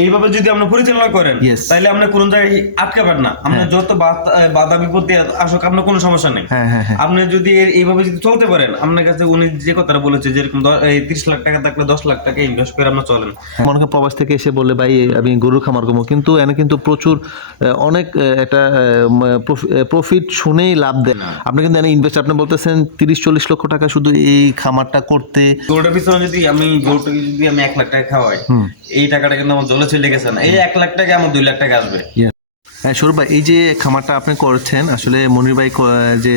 এইভাবে যদি আপনি পরিচালনা করেন তাহলে আপনি কোন জায়গায় আটকাবেন না। আপনার যত বাধা- বিপত্তি আসুক আপনার কোনো সমস্যা নেই। হ্যাঁ হ্যাঁ হ্যাঁ। আপনি যদি এইভাবে যদি চলতে পারেন আপনার কাছে উনি যে কথাটা বলেছে যেরকম তিরিশ লাখ টাকা থাকলে দশ লাখ টাকা ইনভেস্ট করে আপনার চলেন। মনে প্রবাস থেকে এসে বলে ভাই আমি গরুর খামার করব। কিন্তু এনে কিন্তু প্রচুর অনেক আহ, একটা প্রফিট শুনেই লাভ দেয়। আপনি কিন্তু এনে ইনভেস্ট আপনি বলতেছেন তিরিশ চল্লিশ লক্ষ টাকা শুধু এই খামারটা করতে। গরুটার পিছনে যদি আমি গরুটাকে যদি আমি এক লাখ টাকা খাওয়াই এই টাকাটা কিন্তু আমার জলে চলে গেছে না এই এক লাখ টাকা আমার দুই লাখ টাকা আসবে। হ্যাঁ সৌরভ ভাই এই যে খামারটা আপনি করছেন আসলে মনির ভাই যে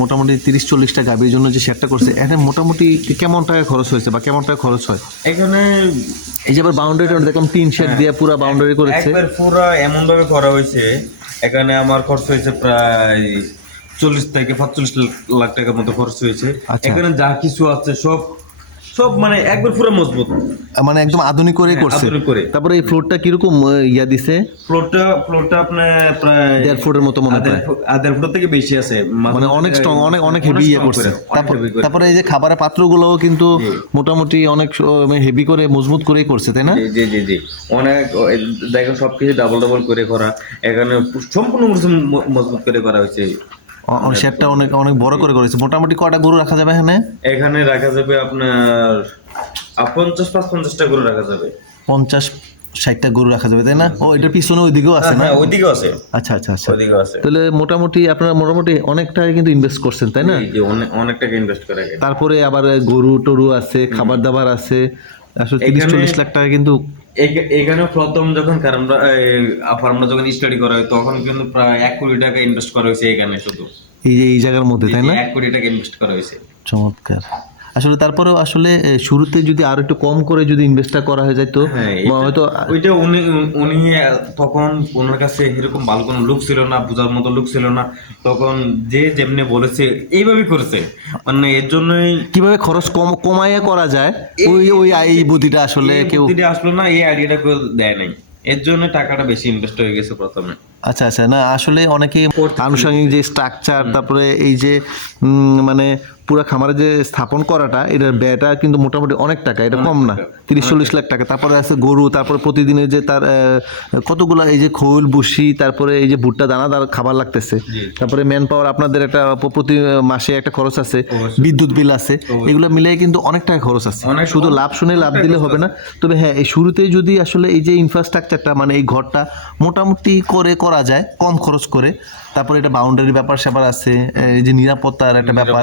মোটামুটি তিরিশ চল্লিশটা গাভীর জন্য যে শেয়ারটা করছে এখানে মোটামুটি কেমন টাকা খরচ হয়েছে বা কেমন টাকা খরচ হয়? এখানে এই যে আবার বাউন্ডারিটা দেখলাম তিন শেড দিয়ে পুরো বাউন্ডারি করেছে। একবার পুরো এমন ভাবে করা হয়েছে এখানে আমার খরচ হয়েছে প্রায় চল্লিশ থেকে পাঁচচল্লিশ লাখ টাকার মতো খরচ হয়েছে। আচ্ছা। এখানে যা কিছু আছে সব সব মানে একবার পুরো মজবুত। মানে একদম আধুনিক করে করছে। তারপরে এই ফ্লোরটা কীরকম ইয়া দিছে? ফ্লোরটা ফ্লোরটা আপনার প্রায় দেড় ফুটের মতো মনে হয়। থেকে বেশি আছে। মানে অনেক স্ট্রং অনেক অনেক হেভি ইয়ে করছে। তারপর- এই যে খাবারের পাত্রগুলোও কিন্তু মোটামুটি অনেক হেভি করে মজবুত করেই করছে তাই না? জি জি জি অনেক দেখো সবকিছু ডাবল ডাবল করে করা। এখানে সম্পূর্ণ মজবুত করে করা হয়েছে। শেডটা অনেক অনেক বড় করে করেছে। মোটামুটি কটা গরু রাখা যাবে এখানে? এখানে রাখা যাবে আপনার পঞ্চাশ পাঁচ পঞ্চাশটা করে রাখা যাবে। পঞ্চাশ ষাটটা গরু রাখা যাবে তাই না? ও এটার পিছনে ওইদিকেও আছে না? হ্যাঁ ওইদিকেও আছে। আচ্ছা আচ্ছা আচ্ছা। ওইদিকেও আছে। তাহলে মোটামুটি আপনারা মোটামুটি অনেকটা কিন্তু ইনভেস্ট করছেন তাই না? অনেক অনেক টাকা ইনভেস্ট করে তারপরে আবার গরু টরু আছে খাবার দাবার আছে আসলে তিরিশ চল্লিশ লাখ টাকা কিন্তু এখ- এখানে প্রথম যখন ফার্মরা যখন স্টাডি করা হয় তখন কিন্তু প্রায় এক কোটি টাকা ইনভেস্ট করা হয়েছে এখানে শুধু। এই যে এই জায়গার মধ্যে তাই না? এক কোটি টাকা ইনভেস্ট করা হয়েছে। চমৎকার। আসলে তারপরেও আসলে শুরুতে যদি আরও একটু কম করে যদি ইনভেস্টটা করা হয়ে যায় হ্যাঁ, বা হয়তো ওইটা উনি উনি তখন ওনার কাছে এরকম ভালো কোনো লুক ছিল না বোঝার মতো লুক ছিল না তখন যে যেমনি বলেছে এইভাবেই করেছে। মানে এর জন্যই কীভাবে খরচ কম কমাইয়া করা যায়? ওই ওই এই বুদ্ধিটা আসলে কেউ বুদ্ধিটা আসলো না এই আইডিয়াটা কেউ দেয় নাই। এর জন্য টাকাটা বেশি ইনভেস্ট হয়ে গেছে প্রথমে। আচ্ছা আচ্ছা না আসলে অনেকে আনুষঙ্গিক যে স্ট্রাকচার তারপরে এই যে উম, মানে পুরো খামারে যে স্থাপন করাটা এটার ব্যয়টা কিন্তু মোটামুটি অনেক টাকা এটা কম না তিরিশ চল্লিশ লাখ টাকা। তারপরে আছে গরু তারপরে প্রতিদিনের যে তার কতগুলো এই যে খোল বুসি তারপরে এই যে ভুট্টা দানাদার খাবার লাগতেছে। তারপরে ম্যান পাওয়ার আপনাদের একটা প্রতি মাসে একটা খরচ আছে বিদ্যুৎ বিল আছে এগুলো মিলিয়ে কিন্তু অনেক টাকা খরচ আছে। শুধু লাভ শুনে লাভ দিলে হবে না। তবে হ্যাঁ এই শুরুতেই যদি আসলে এই যে ইনফ্রাস্ট্রাকচারটা মানে এই ঘরটা মোটামুটি করে করা যায় কম খরচ করে তারপরে এটা বাউন্ডারির ব্যাপার স্যাপার আছে এই যে নিরাপত্তার একটা ব্যাপার।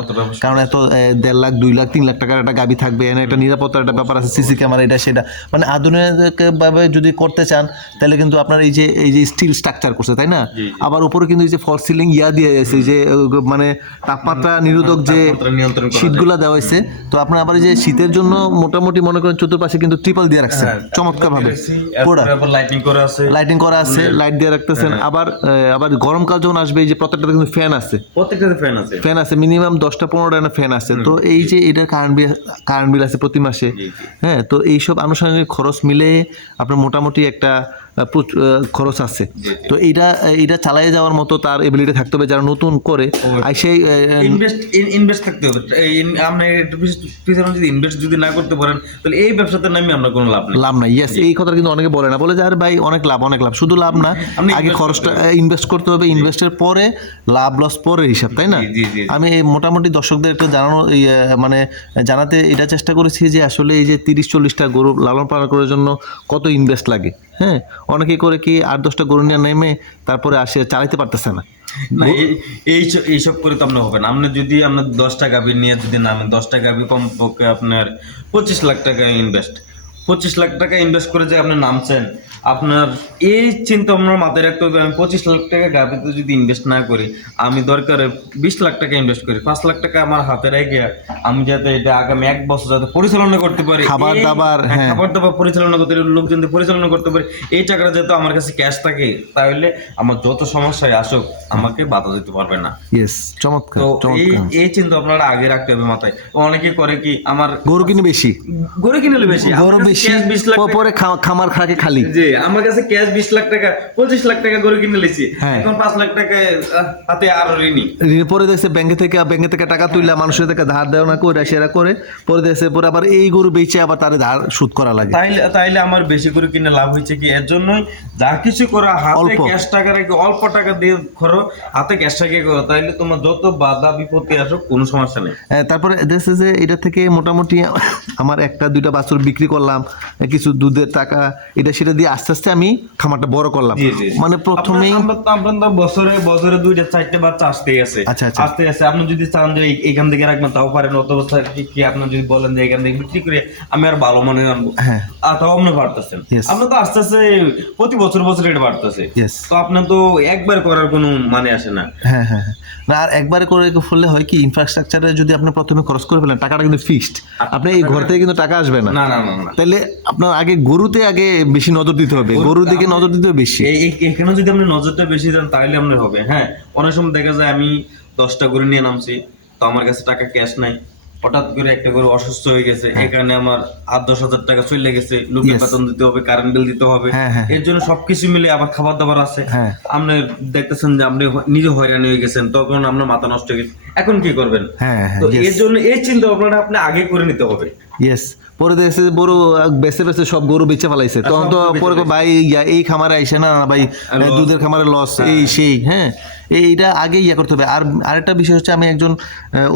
কারণ এত দেড় লাখ দুই লাখ তিন লাখ টাকার একটা গাবি থাকবে। এনে একটা নিরাপত্তার একটা ব্যাপার আছে সিসি ক্যামেরা এটা সেটা। মানে আধুনিক ভাবে যদি করতে চান তাহলে কিন্তু আপনার এই যে এই যে স্টিল স্ট্রাকচার করছে তাই না? আবার উপরে কিন্তু এই যে ফল সিলিং ইয়া দিয়ে এই যে মানে তাপমাত্রা নিরোধক যে নিয়ন্ত্রণ দেওয়া হয়েছে তো আপনার আবার এই যে শীতের জন্য মোটামুটি মনে করেন চতুর্পাশে কিন্তু ট্রিপল দিয়ে রাখছে চমৎকার ভাবে লাইটিং করা আছে লাইটিং করা আছে লাইট দিয়ে রাখতেছেন। আবার আবার গরমকাল যখন আসবে এই যে প্রত্যেকটা কিন্তু ফ্যান আছে। প্রত্যেকটাতে ফ্যান আছে। ফ্যান আছে মিনিমাম দশটা পনেরোটা না ফ্যান আছে। তো এই যে এটা কারেন্ট বিল কারেন্ট বিল আছে প্রতি মাসে হ্যাঁ তো এইসব আনুষঙ্গিক খরচ মিলে আপনার মোটামুটি একটা খরচ আছে। তো এটা এটা চালিয়ে যাওয়ার মতো তার এবিলিটি থাকতে হবে যারা নতুন করে। আর সেই ইনভেস্ট ইনভেস্ট থাকতে হবে। আপনি একটু পিছ- পিছনে যদি ইনভেস্ট যদি না করতে পারেন তাহলে এই ব্যবসাতে নামে আমরা কোনো লাভ নেই। লাভ নাই। ইয়েস এই কথা কিন্তু অনেকে বলে না। বলে যে আরে ভাই অনেক লাভ অনেক লাভ। শুধু লাভ না আগে খরচটা ইনভেস্ট করতে হবে। ইনভেস্টের পরে লাভ লস পরে হিসাব তাই না। আমি এই মোটামুটি দর্শকদের একটু জানানো মানে জানাতে এটা চেষ্টা করেছি যে আসলে এই যে তিরিশ চল্লিশটা গরু লালন পালন করার জন্য কত ইনভেস্ট লাগে। হ্যাঁ অনেকে করে কি আট দশটা গরু নিয়ে নেমে তারপরে আসে, চালাইতে পারতেছে না। এই- এইসব এইসব করে তো আপনার হবে না। আপনি যদি আপনার দশটা গাভি নিয়ে যদি নামেন, দশটা গাভি কমপক্ষে আপনার পঁচিশ লাখ টাকা ইনভেস্ট পঁচিশ লাখ টাকা ইনভেস্ট করে যে আপনি নামছেন আপনার এই চিন্তা আপনার মাথায় রাখতে হবে আমি পঁচিশ লাখ টাকা গাভিতে যদি ইনভেস্ট না করি আমি দরকারে বিশ লাখ টাকা ইনভেস্ট করি পাঁচ লাখ টাকা আমার হাতে রেখে আমি যাতে এটা আগামী এক বছর যাতে পরিচালনা করতে পারি খাবার দাবার, হ্যাঁ, হ্যাঁ। খাবার দাবার পরিচালনা করতে পারি, লোকজন পরিচালনা করতে পারি এই টাকাটা যেহেতু আমার কাছে ক্যাশ থাকে তাহলে আমার যত সমস্যায় আসুক আমাকে বাধা দিতে পারবে না। ইয়েস চমৎকার তো এই এই চিন্তা আপনারা আগে রাখতে হবে মাথায়। অনেকে করে কি আমার গরু কিনে বেশি। গরু কিনলে বেশি। গরু আমার বেশি cash 20 লাখ পরে খামার খাকে খালি। জি আমার কাছে ক্যাশ বিশ লাখ টাকা পঁচিশ লাখ টাকা কিনে লিছি। হ্যাঁ। এখন পাঁচ লাখ টাকা হাতে আরও ঋণী ঋণ পরে দেখছে ব্যাংকে থেকে ব্যাংকে থেকে টাকা তুললে মানুষের থেকে ধার দেওয়া না করে সেরা করে। পরে দেখছে পরে আবার এই গরু বেচে আবার তার ধার সুদ করা লাগে। তাইলে তাইলে আমার বেশি করে কিনে লাভ হয়েছে কি? এর জন্যই যা কিছু করা হাতে। ক্যাশ টাকা রেখে অল্প টাকা দিয়ে করো হাতে ক্যাশ টাকা করো তাইলে তোমার যত বাধা বিপত্তি আসুক কোনো সমস্যা নেই। হ্যাঁ, তারপরে দেখছে যে এটা থেকে মোটামুটি আমার একটা দুইটা বাছুর বিক্রি করলাম। কিছু দুধের টাকা এটা সেটা দিয়ে আস্তে আস্তে আমি খামারটা বড় করলাম। মানে আপনার- তো বছরে বছরে দুইটা চারটে বাচ্চা আসতেই আছে। আচ্ছা, আচ্ছা। আসতে আছে। আপনি যদি চান যে এইখান থেকে রাখবেন তাও পারেন অথবা কি- কি আপনি যদি বলেন যে এখান থেকে বিক্রি করে আমি আর ভালো মনে আনব। হ্যাঁ। তাও আপনি বাড়তেছেন. আপনার তো আস্তে আস্তে প্রতি বছর বছর এটা বাড়তেছে। তো আপনার তো একবার করার কোনো মানে আসে না। হ্যাঁ হ্যাঁ হ্যাঁ। না আর একবারে করে ফেললে হয় কি ইনফ্রাস্ট্রাকচারে যদি আপনি প্রথমে খরচ করে ফেলেন টাকাটা কিন্তু ফিক্সড আপনি এই ঘর থেকে কিন্তু টাকা আসবে না। না না না না। তাহলে আপনার আগে গরুতে আগে বেশি নজর দিতে হবে। গরুর দিকে নজর দিতে বেশি। এখানে যদি আপনি নজরটা বেশি দেন তাহলে আপনার হবে। হ্যাঁ অনেক সময় দেখা যায় আমি দশটা গরু নিয়ে নামছি তো আমার কাছে টাকা ক্যাশ নাই। হঠাৎ করে একটা গরু অসুস্থ হয়ে গেছে এখানে আমার আট দশ হাজার টাকা চলে গেছে লোকের বেতন দিতে হবে কারেন্ট বিল দিতে হবে। হ্যাঁ, হ্যাঁ। এর জন্য সবকিছু মিলে আবার খাবার দাবার আছে। হ্যাঁ। আপনি দেখতেছেন যে আপনি নিজে হয়রানি হয়ে গেছেন তখন আপনার মাথা নষ্ট হয়ে গেছে। এখন কি করবেন? হ্যাঁ হ্যাঁ তো এর জন্য এই চিন্তা ভাবনাটা আপনি আগে করে নিতে হবে। ইয়েস পরে দেখছে বড় বেছে বেছে সব গরু বেচে ফেলাইছে। তখন তো পরে ভাই এই খামারে আইসে না না ভাই দুধের খামারে লস এই সেই হ্যাঁ? এইটা আগে ইয়া করতে হবে। আর আরেকটা বিষয় হচ্ছে আমি একজন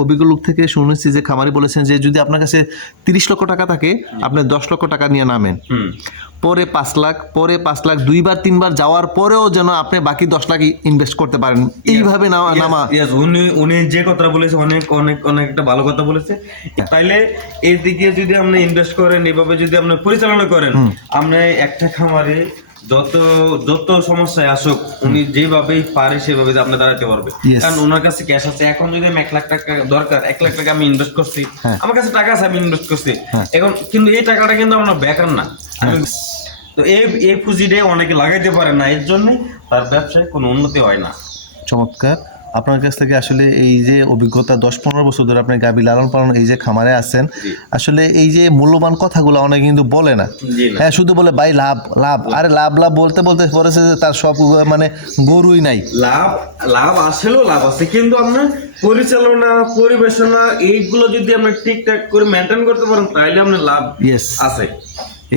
অভিজ্ঞ লোক থেকে শুনেছি যে খামারি বলেছেন যে যদি আপনার কাছে তিরিশ লক্ষ টাকা থাকে আপনি দশ লক্ষ টাকা নিয়ে নামেন। পরে পাঁচ লাখ পরে পাঁচ লাখ দুইবার তিনবার যাওয়ার পরেও যেন আপনি বাকি দশ লাখ ইনভেস্ট করতে পারেন। এইভাবে নামা উনি উনি যে কথা বলেছে অনেক অনেক অনেক একটা ভালো কথা বলেছে। তাইলে এই দিকে যদি আপনি ইনভেস্ট করেন এভাবে যদি আপনি পরিচালনা করেন আপনি একটা খামারে যত যত সমস্যায় আসুক উনি যেভাবেই পারে সেভাবে আপনি দাঁড়াতে পারবে। কারণ ওনার কাছে ক্যাশ আছে। এখন যদি আমি এক লাখ টাকা দরকার এক লাখ টাকা আমি ইনভেস্ট করছি হ্যাঁ। আমার কাছে টাকা আছে আমি ইনভেস্ট করছি। এখন কিন্তু এই টাকাটা কিন্তু আমার বেকার না। আমি- তো এই এই পুঁজিটাই অনেকে লাগাইতে পারে না। এর জন্যই তার ব্যবসায় কোনো উন্নতি হয় না। চমৎকার। আপনার কাছ থেকে আসলে এই যে অভিজ্ঞতা দশ পনেরো বছর ধরে আপনি গাবি লালন পালন এই যে খামারে আছেন আসলে এই যে মূল্যবান কথাগুলো অনেকে কিন্তু বলে না। হ্যাঁ শুধু বলে ভাই লাভ লাভ। আরে লাভ লাভ বলতে বলতে পড়েছে যে তার সব মানে গরুই নাই। লাভ লাভ আসলেও লাভ আছে কিন্তু আপনার পরিচালনা পরিবেশনা এইগুলো যদি আমরা ঠিকঠাক করে মেনটেন করতে পারেন তাহলে আপনার লাভ আছে।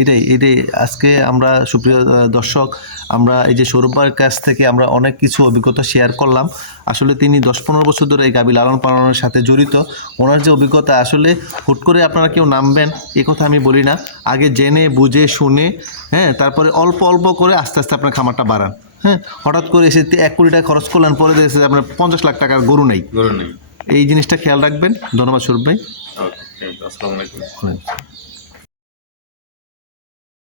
এটাই এটাই আজকে আমরা সুপ্রিয় দর্শক আমরা এই যে সৌরভবার কাছ থেকে আমরা অনেক কিছু অভিজ্ঞতা শেয়ার করলাম। আসলে তিনি দশ পনেরো বছর ধরে এই গাবি লালন পালনের সাথে জড়িত। ওনার যে অভিজ্ঞতা আসলে হুট করে আপনারা কেউ নামবেন এ কথা আমি বলি না। আগে জেনে বুঝে শুনে হ্যাঁ তারপরে অল্প অল্প করে আস্তে আস্তে আপনার খামারটা বাড়ান হ্যাঁ। হঠাৎ করে এসে এক কোটি টাকা খরচ করলেন পরে দেখছে আপনার পঞ্চাশ লাখ টাকার গরু নেই। গরু নেই। এই জিনিসটা খেয়াল রাখবেন। ধন্যবাদ সৌরভ ভাই। আসসালামু আলাইকুম।